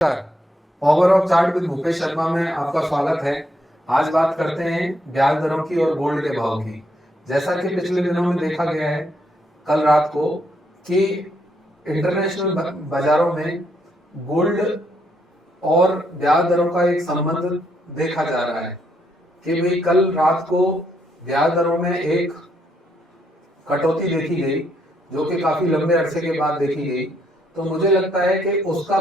नमस्कार। Power of chart with Bhupesh Sharma में आपका स्वागत है। आज बात करते हैं ब्याज दरों की और गोल्ड के भाव की। जैसा कि पिछले दिनों में देखा गया है कल रात को कि इंटरनेशनल बाजारों में गोल्ड और ब्याज दरों का एक संबंध देखा जा रहा है कि भाई कल रात को ब्याज दरों में एक कटौती देखी गई जो कि काफी लंबे अरसे के बाद देखी गई। तो मुझे लगता है कि उसका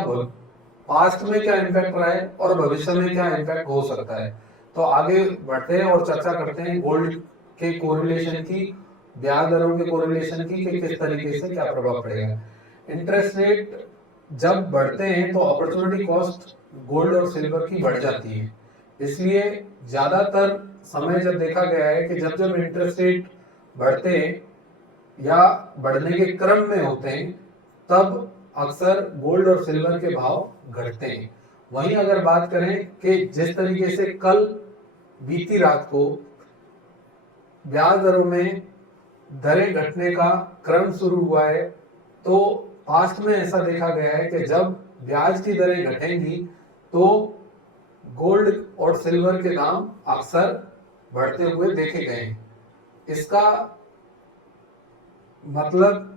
पास्ट में क्या इम्पैक्ट रहा है और भविष्य में क्या इम्पैक्ट हो सकता है। तो आगे बढ़ते हैं और चर्चा करते हैं गोल्ड के कोरिलेशन की, ब्याज दरों के कोरिलेशन की कि किस तरीके से क्या प्रभाव पड़ेगा। इंटरेस्ट रेट जब बढ़ते हैं तो अपॉर्चुनिटी कॉस्ट गोल्ड और सिल्वर की बढ़ जाती है। इसलिए ज्यादातर समय जब देखा गया है कि जब जब इंटरेस्ट रेट बढ़ते हैं या बढ़ने के क्रम में होते हैं तब अक्सर गोल्ड और सिल्वर के भाव घटते हैं। वहीं अगर बात करें कि जिस तरीके से कल बीती रात को ब्याज दरों में दरें घटने का क्रम शुरू हुआ है तो पास्ट में ऐसा देखा गया है कि जब ब्याज की दरें घटेंगी तो गोल्ड और सिल्वर के दाम अक्सर बढ़ते हुए देखे गए हैं। इसका मतलब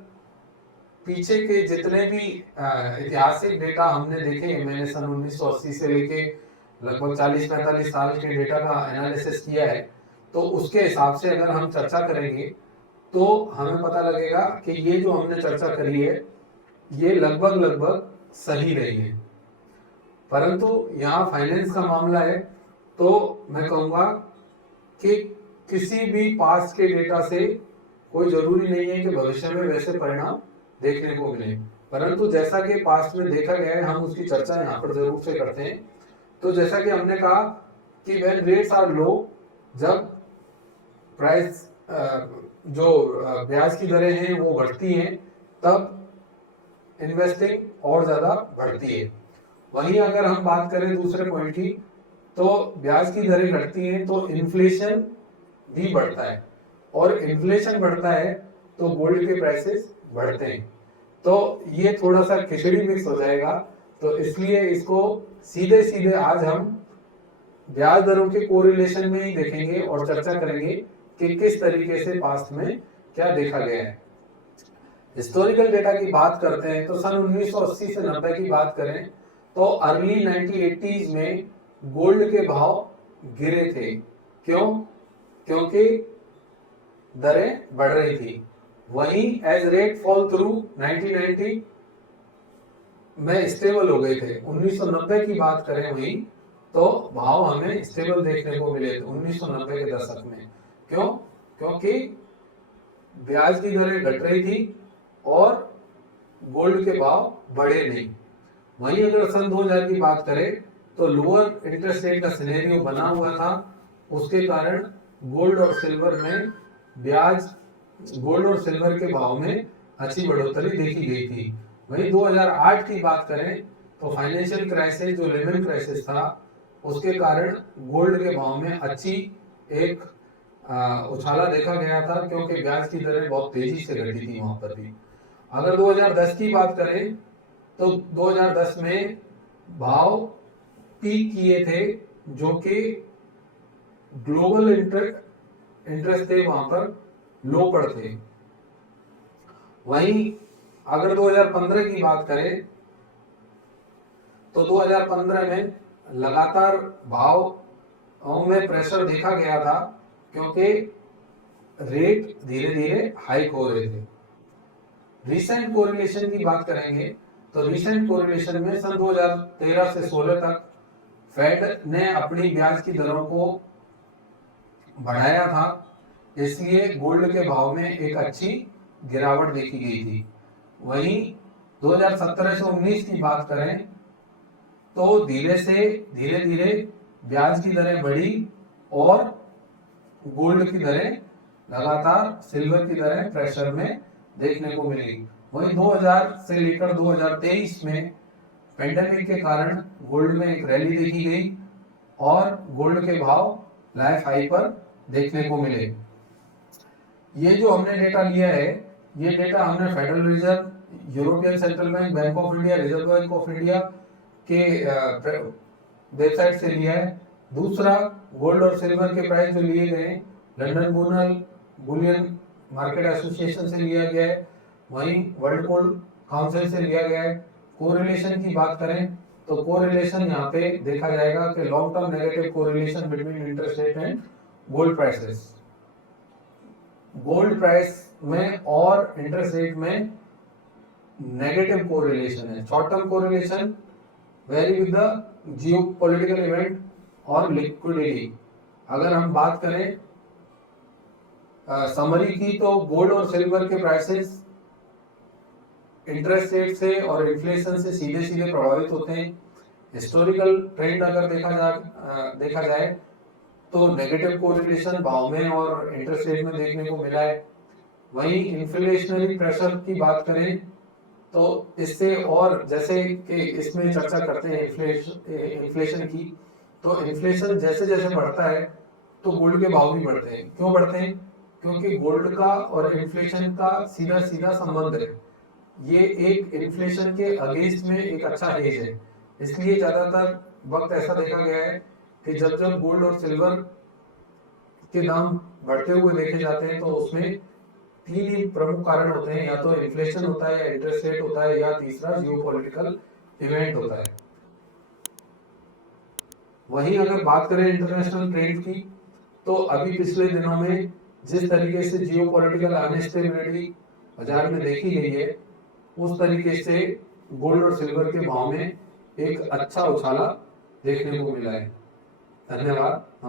पीछे के जितने भी ऐतिहासिक डेटा हमने देखे, मैंने सन 1980 से लेके लगभग 40-45 साल के डेटा का एनालिसिस किया है, तो उसके हिसाब से अगर हम चर्चा करेंगे तो हमें पता लगेगा कि ये जो हमने चर्चा करी है ये लगभग सही रही है। परंतु यहाँ फाइनेंस का मामला है तो मैं कहूँगा कि किसी भी पास्ट के डेटा से कोई जरूरी नहीं है कि भविष्य में वैसे परिणाम देखने को मिले। परंतु जैसा कि पास्ट में देखा गया है हम उसकी चर्चा यहाँ पर जरूर से करते हैं। तो जैसा कि हमने कहा कि व्हेन रेट्स आर लो, जब प्राइस जो ब्याज की दरें हैं वो घटती हैं तब इन्वेस्टिंग और ज्यादा बढ़ती है। वहीं अगर हम बात करें दूसरे पॉइंट की तो ब्याज की दरें घटती हैं तो इन्फ्लेशन भी बढ़ता है और इन्फ्लेशन बढ़ता है तो गोल्ड के प्राइसेस बढ़ते हैं। तो ये थोड़ा सा खिचड़ी मिक्स हो जाएगा, तो इसलिए इसको सीधे सीधे आज हम ब्याज दरों के कोरिलेशन में ही देखेंगे और चर्चा करेंगे कि किस तरीके से पास्ट में क्या देखा गया है। हिस्टोरिकल डेटा की बात करते हैं तो सन 1980 से 90 की बात करें तो अर्ली 1980s में गोल्ड के भाव गिरे थे। क्यों? क्योंकि दरें बढ़ रही थी। वहीं एज रेट फॉल थ्रू 1990 में स्टेबल हो गए थे। 1990 की बात करें वहीं तो भाव हमें स्टेबल देखने को मिले थे 1990 के दशक में। क्यों? क्योंकि ब्याज की दरें घट रही थी और गोल्ड के भाव बढ़े नहीं। वहीं अगर सन 2000 की बात करें तो लोअर इंटरेस्ट रेट का सिनेरियो बना हुआ था, उसके कारण गोल्ड और सिल्वर के भाव में अच्छी बढ़ोतरी देखी गई थी। वहीं 2008 की बात करें तो फाइनेंशियल क्राइसिस जो लेमन क्राइसिस था उसके कारण गोल्ड के भाव में अच्छी एक उछाला देखा गया था क्योंकि ब्याज की दरें बहुत तेजी से घटी थी वहां पर भी। अगर 2010 की बात करें तो 2010 में भाव पीक किए थे जो कि ग्लोबल इंटरेस्ट थे वहां पर लो पर थे। वहीं अगर 2015 की बात करें तो 2015 में लगातार भाव में प्रेशर देखा गया था क्योंकि रेट धीरे धीरे हाइक हो रहे थे। रिसेंट कोरिलेशन की बात करेंगे तो रिसेंट कोरिलेशन में सन 2013 से 16 तक फेड ने अपनी ब्याज की दरों को बढ़ाया था, इसलिए गोल्ड के भाव में एक अच्छी गिरावट देखी गई थी। वहीं 2017 से 19 की बात करें तो धीरे धीरे ब्याज की दरें बढ़ी और गोल्ड की दरें लगातार, सिल्वर की दरें प्रेशर में देखने को मिली। वहीं 2000 से लेकर 2023 में पेंडेमिक के कारण गोल्ड में एक रैली देखी गई और गोल्ड के भाव लाइफ हाई पर देखने को मिले। ये जो हमने डेटा लिया है ये डेटा हमने federal reserve, European central bank, bank of India, reserve bank of India के वेबसाइट से लिया है। दूसरा, गोल्ड और सिल्वर के प्राइस जो लिए गए लंदन बुलियन मार्केट एसोसिएशन से लिया गया है, वहीं वर्ल्ड गोल्ड काउंसिल से लिया गया है। कोरिलेशन की बात करें तो कोरिलेशन यहाँ पे देखा जाएगा कि long term negative correlation between interest rate and gold prices. Gold price में और इंटरेस्ट रेट में नेगेटिव कोरिलेशन है। Short term correlation very with the geopolitical event और लिक्विडिटी। अगर हम बात करें समरी की, तो गोल्ड और सिल्वर के प्राइसेस इंटरेस्ट रेट से और इन्फ्लेशन से सीधे सीधे प्रभावित होते हैं। हिस्टोरिकल ट्रेंड अगर देखा जाए तो नेगेटिव कोरिलेशन भाव में और इंटरेस्ट रेट में देखने को मिला है। वहीं इन्फ्लेशनरी प्रेशर की बात करें तो इससे, और जैसे कि इसमें चर्चा करते हैं इन्फ्लेशन की, तो इन्फ्लेशन जैसे जैसे बढ़ता है तो गोल्ड के भाव भी बढ़ते हैं। क्यों बढ़ते हैं? क्योंकि गोल्ड का और इन्फ्लेशन का सीधा सीधा संबंध है। ये एक इन्फ्लेशन के अगेंस्ट में एक अच्छा हेज है। इसलिए ज्यादातर वक्त ऐसा देखा गया है कि जब जब गोल्ड और सिल्वर के दाम बढ़ते हुए देखे जाते हैं तो उसमें तीन ही प्रमुख कारण होते हैं, या तो इन्फ्लेशन होता है, या इंटरेस्ट रेट होता है, या तीसरा जियोपॉलिटिकल इवेंट होता है। वहीं अगर बात करें इंटरनेशनल ट्रेड की, तो अभी पिछले दिनों में जिस तरीके से जियोपॉलिटिकल अनस्टेबिलिटी बाजार में देखी गई है, उस तरीके से गोल्ड और सिल्वर के भाव में एक अच्छा उछाला देखने को मिला है। धन्यवाद।